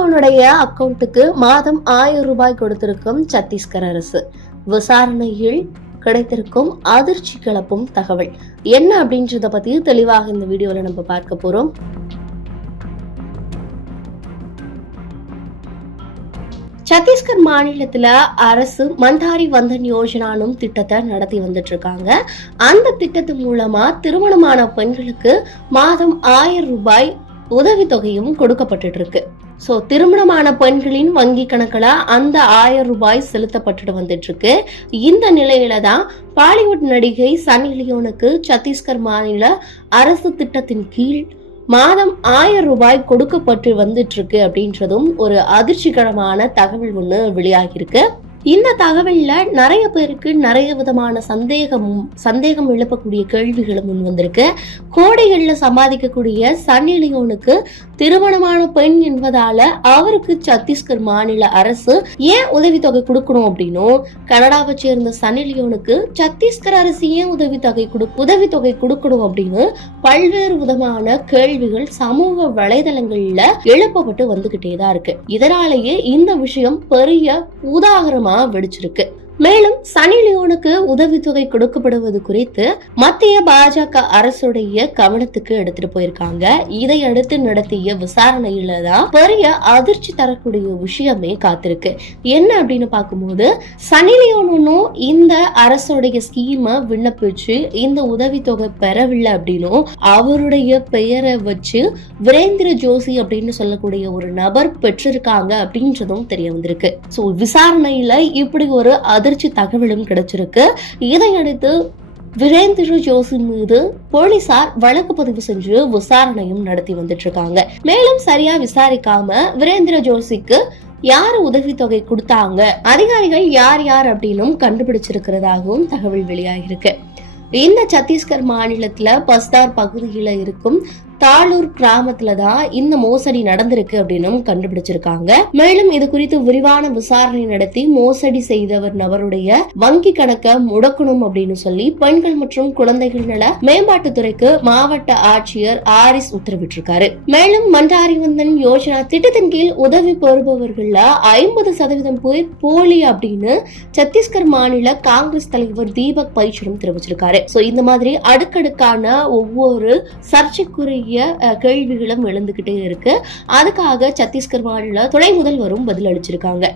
லியோனுடைய அக்கவுண்ட்டுக்கு மாதம் ஆயிரம் ரூபாய் கொடுத்திருக்கும் சத்தீஸ்கர் அரசு. விசாரணையில் கிடைத்திருக்கும் அதிர்ச்சி கிளப்பும் தகவல். என்ன அப்படின்றத பத்தி தெளிவாக இந்த வீடியோல நம்ம பார்க்க போறோம். சத்தீஸ்கர் மாநிலத்துல அரசு மந்தாரி வந்தன் யோஜனானும் திட்டத்தை நடத்தி வந்துட்டு இருக்காங்க அந்த திட்டத்து மூலமா திருமணமான பெண்களுக்கு மாதம் ஆயிரம் ரூபாய் உதவித்தொகையும் கொடுக்கப்பட்டு இருக்கு. ஸோ திருமணமான பெண்களின் வங்கி கணக்கில் அந்த ஆயிரம் ரூபாய் செலுத்தப்பட்டுட்டு வந்துட்டு இருக்கு இந்த நிலையில தான் பாலிவுட் நடிகை சன்னி லியோனுக்கு சத்தீஸ்கர் மாநில அரசு திட்டத்தின் கீழ் மாதம் ஆயிரம் ரூபாய் கொடுக்கப்பட்டு வந்துட்டு இருக்கு அப்படின்றதும் ஒரு அதிர்ச்சிகரமான தகவல் ஒன்று வெளியாகியிருக்கு. இந்த தகவல்ல நிறைய பேருக்கு நிறைய விதமான சந்தேகமும் சந்தேகம் எழுப்பக்கூடிய கேள்விகளும் முன் வந்திருக்கு. கோடைகள்ல சம்பாதிக்கக்கூடிய சன்னி லியோனுக்கு திருமணமான பெண் என்பதால அவருக்கு சத்தீஸ்கர் மாநில அரசு ஏன் உதவித்தொகை கொடுக்கணும் அப்படின்னும் கனடாவை சேர்ந்த சன்னி லியோனுக்கு சத்தீஸ்கர் அரசு ஏன் உதவித்தொகை கொடு உதவித்தொகை கொடுக்கணும் அப்படின்னு பல்வேறு விதமான கேள்விகள் சமூக வலைதளங்கள்ல எழுப்பப்பட்டு வந்துகிட்டே தான் இருக்கு. இதனாலேயே இந்த விஷயம் பெரிய உதாகரமா வெடிச்சிருக்கு. மேலும் சனி லியோனுக்கு உதவித்தொகை கொடுக்கப்படுவது குறித்து மத்திய பாஜக அரசுடைய கவனத்துக்கு எடுத்துட்டு போயிருக்காங்க. இதை அடுத்து நடத்திய விசாரணையில தான் பெரிய அதிர்ச்சி தரக்கூடிய விஷயமே காத்திருக்கு. என்ன அப்படின்னு பார்க்கும்போது சனி லியோனும் இந்த அரசுடைய ஸ்கீமை விண்ணப்பிச்சு இந்த உதவித்தொகை பெறவில்லை அப்படின்னும் அவருடைய பெயரை வச்சு வீரேந்திர ஜோஷி அப்படின்னு சொல்லக்கூடிய ஒரு நபர் பெற்றிருக்காங்க அப்படின்றதும் தெரிய வந்திருக்கு. ஸோ விசாரணையில இப்படி ஒரு அதிர்ச்சி தகவலும் கிடைச்சிருக்கு. இதையடுத்து வீரேந்திர ஜோஷி மீது போலீசார் வழக்கு பதிவு செஞ்சு விசாரணையும் நடத்தி வந்துட்டு இருக்காங்க மேலும் சரியா விசாரிக்காம வீரேந்திர ஜோஷிக்கு யார் உதவித்தொகை கொடுத்தாங்க? அதிகாரிகள் யார் யார் அப்படின்னும் கண்டுபிடிச்சிருக்கிறதாகவும் தகவல் வெளியாகிருக்கு இந்த சத்தீஸ்கர் மாநிலத்துல பஸ்தார் பகுதியில இருக்கும் தாளூர் கிராமத்துல தான் இந்த மோசடி நடந்திருக்கு அப்படின்னும் கண்டுபிடிச்சிருக்காங்க. மேலும் இது குறித்து விரிவான விசாரணை நடத்தி மோசடி செய்தவர் நபருடைய வங்கி கணக்கை முடக்கணும் அப்படின்னு சொல்லி பெண்கள் மற்றும் குழந்தைகள் நல மேம்பாட்டுத்துறைக்கு மாவட்ட ஆட்சியர் ஆரிஸ் உத்தரவிட்டிருக்காரு. மேலும் மண்டாரிவந்தன் யோஜனா திட்டத்தின் கீழ் உதவி பெறுபவர்கள்ல ஐம்பது சதவீதம் பேர் போலி அப்படின்னு சத்தீஸ்கர் மாநில காங்கிரஸ் தலைவர் தீபக் பைச்சரும் தெரிவிச்சிருக்காரு. சோ இந்த மாதிரி அடுக்கடுக்கான ஒவ்வொரு சர்ச்சைக்குரிய அஹ், கேள்விகளும் எழுந்துகிட்டே இருக்கு. அதுக்காக சத்தீஸ்கர் மாநில துணை முதல்வரும் பதிலளிச்சிருக்காங்க.